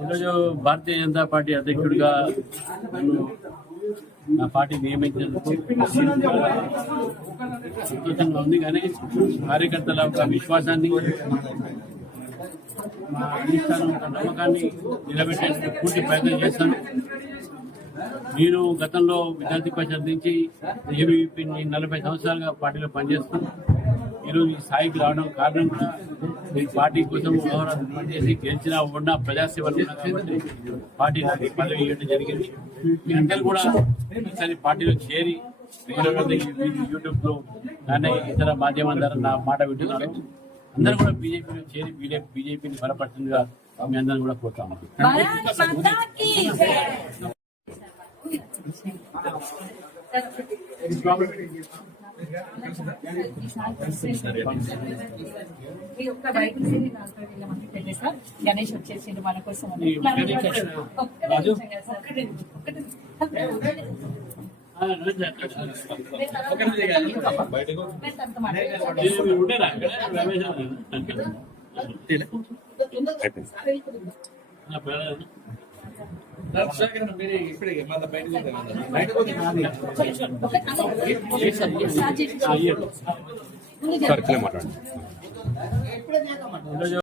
ఈరోజు భారతీయ జనతా పార్టీ అధ్యక్షుడిగా నన్ను నా పార్టీ నియమించినందుకు సంతోషంగా ఉంది. కానీ కార్యకర్తల యొక్క విశ్వాసాన్ని మా అధిష్టానం నమ్మకాన్ని నిలబెట్టేందుకు పూర్తి ప్రయత్నం చేస్తాను. నేను గతంలో విద్యార్థి పరిషత్ నుంచి ఏబీపీ నలభై సంవత్సరాలుగా పార్టీలో పనిచేస్తాను ఈరోజు ఈ స్థాయికి రావడం కారణం కూడా ఈ పార్టీ కోసం అహోరాత్రం పనిచేసి గెలిచిన ఉన్న ప్రజాసేవలు కాబట్టి పార్టీ నాకు పదవి ఇవ్వడం జరిగింది. మీ అందరూ కూడా ఈసారి పార్టీలో చేరి యూట్యూబ్లో కానీ ఇతర మాధ్యమాల ద్వారా నా మాట వింటున్నారు అందరూ కూడా బీజేపీలో చేరి బీజేపీ బీజేపీని బలపడుతుందిగా మీ అందరూ కూడా కోరుతాము భారత్ మాతా కీ జై. ఈ ఒక్క బైబిల్ సిరీ నలభై వేల మంది పెట్టేసాం గణేష్ వచ్చేసిండు మన కోసం అని. ఈ ఒక్క నిమిషం. ఒక్క నిమిషం కదా సార్. ఒక్క నిమిషం. ఆ, రండి, రండి. నేను తనతో మాట్లాడతాను. మీరు ఉండేనా అక్కడ? రమేష్ అన్న. నా పేరు ఒక- స్టార్ట్ చేసి ఆ, ఇయ్యండి. ముందు సార్ ఇట్లే మాట్లాడండి